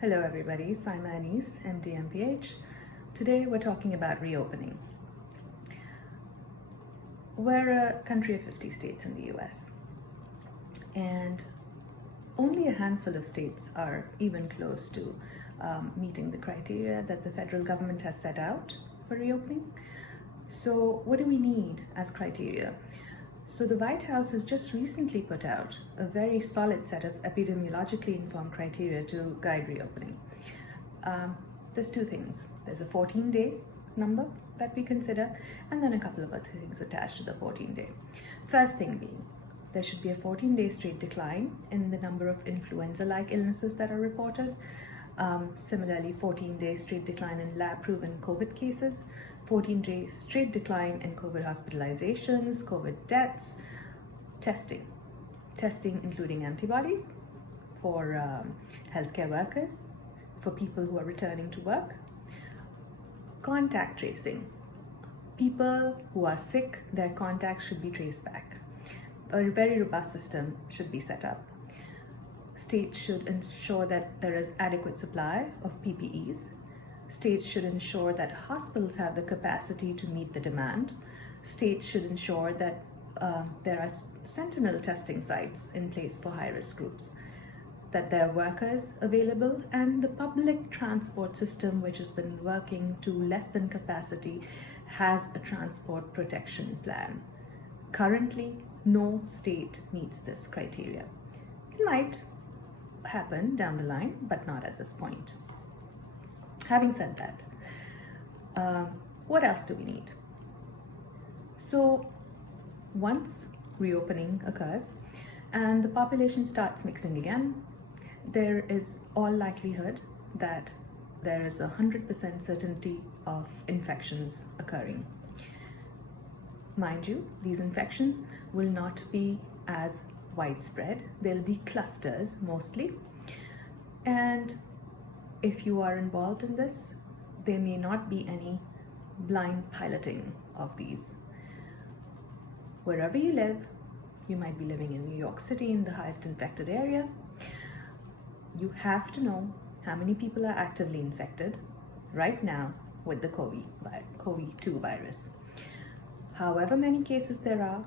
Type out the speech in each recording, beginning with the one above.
Hello everybody, Saima Anise, MD MPH. Today we're talking about reopening. We're a country of 50 states in the US, and only a handful of states are even close to meeting the criteria that the federal government has set out for reopening. So what do we need as criteria? So the White House has just recently put out a very solid set of epidemiologically informed criteria to guide reopening. There's two things. There's a 14-day number that we consider, and then a couple of other things attached to the 14-day. First thing being, there should be a 14-day straight decline in the number of influenza-like illnesses that are reported. Similarly, 14-day straight decline in lab-proven COVID cases, 14-day straight decline in COVID hospitalizations, COVID deaths, testing including antibodies for healthcare workers, for people who are returning to work, contact tracing. People who are sick, their contacts should be traced back. A very robust system should be set up. States should ensure that there is adequate supply of PPEs. States should ensure that hospitals have the capacity to meet the demand. States should ensure that there are sentinel testing sites in place for high-risk groups, that there are workers available, and the public transport system, which has been working to less than capacity, has a transport protection plan. Currently, no state meets this criteria. It might happen down the line, but not at this point. Having said that, what else do we need? So once reopening occurs and the population starts mixing again, there is all likelihood that there is 100% certainty of infections occurring. Mind you, these infections will not be as widespread. They'll be clusters mostly. And if you are involved in this, there may not be any blind piloting of these. Wherever you live, you might be living in New York City in the highest infected area. You have to know how many people are actively infected right now with the COVID-2 virus. However many cases there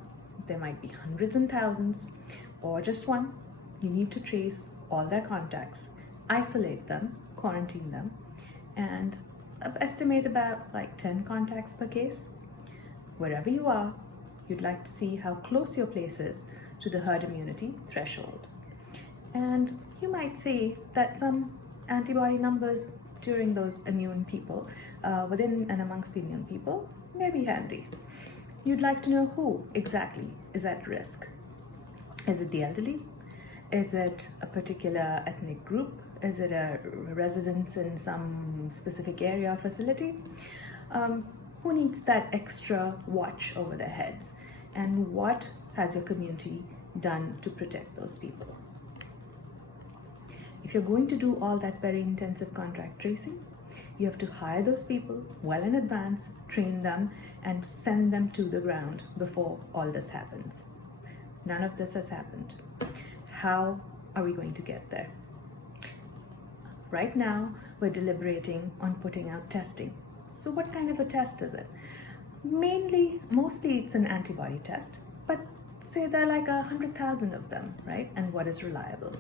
might be hundreds and thousands, or just one. You need to trace all their contacts, isolate them, quarantine them, and estimate about like 10 contacts per case. Wherever you are, you'd like to see how close your place is to the herd immunity threshold. And you might say that some antibody numbers during those immune people, within and amongst the immune people, may be handy. You'd like to know who exactly is at risk. Is it the elderly? Is it a particular ethnic group? Is it a residence in some specific area or facility? Who needs that extra watch over their heads? And what has your community done to protect those people? If you're going to do all that very intensive contact tracing, you have to hire those people well in advance, train them, and send them to the ground before all this happens. None of this has happened. How are we going to get there? Right now, we're deliberating on putting out testing. So what kind of a test is it? Mostly it's an antibody test, but say there are like 100,000 of them, right? And what is reliable?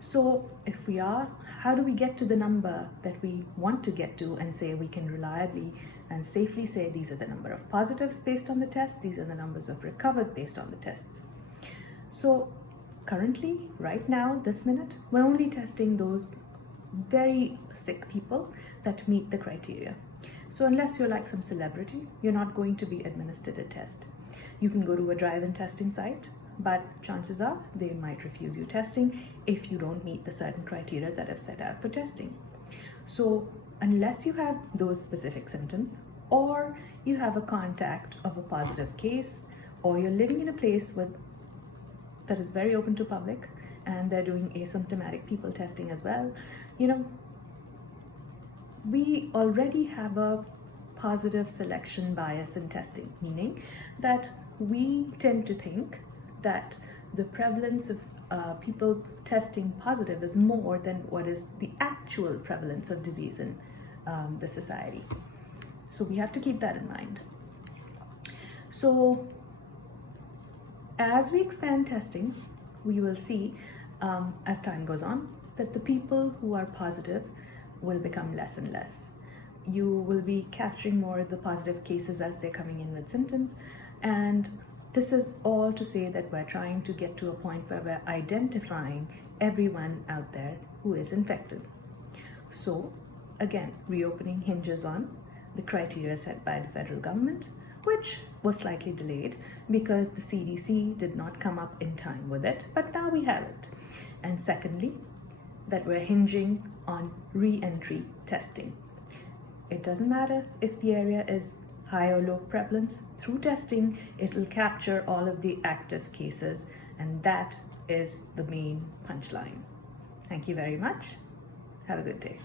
So if we are, how do we get to the number that we want to get to and say we can reliably and safely say these are the number of positives based on the test, these are the numbers of recovered based on the tests? So currently, right now, this minute, we're only testing those very sick people that meet the criteria. So unless you're like some celebrity, you're not going to be administered a test. You can go to a drive-in testing site, but chances are they might refuse you testing if you don't meet the certain criteria that I've set out for testing. So unless you have those specific symptoms, or you have a contact of a positive case, or you're living in a place that is very open to public and they're doing asymptomatic people testing as well, we already have a positive selection bias in testing, meaning that we tend to think that the prevalence of people testing positive is more than what is the actual prevalence of disease in the society. So we have to keep that in mind. So as we expand testing, we will see as time goes on that the people who are positive will become less and less. You will be capturing more of the positive cases as they're coming in with symptoms, and this is all to say that we're trying to get to a point where we're identifying everyone out there who is infected. So again, reopening hinges on the criteria set by the federal government, which was slightly delayed because the CDC did not come up in time with it, but now we have it. And secondly, that we're hinging on re-entry testing. It doesn't matter if the area is high or low prevalence. Through testing, it will capture all of the active cases, and that is the main punchline. Thank you very much. Have a good day.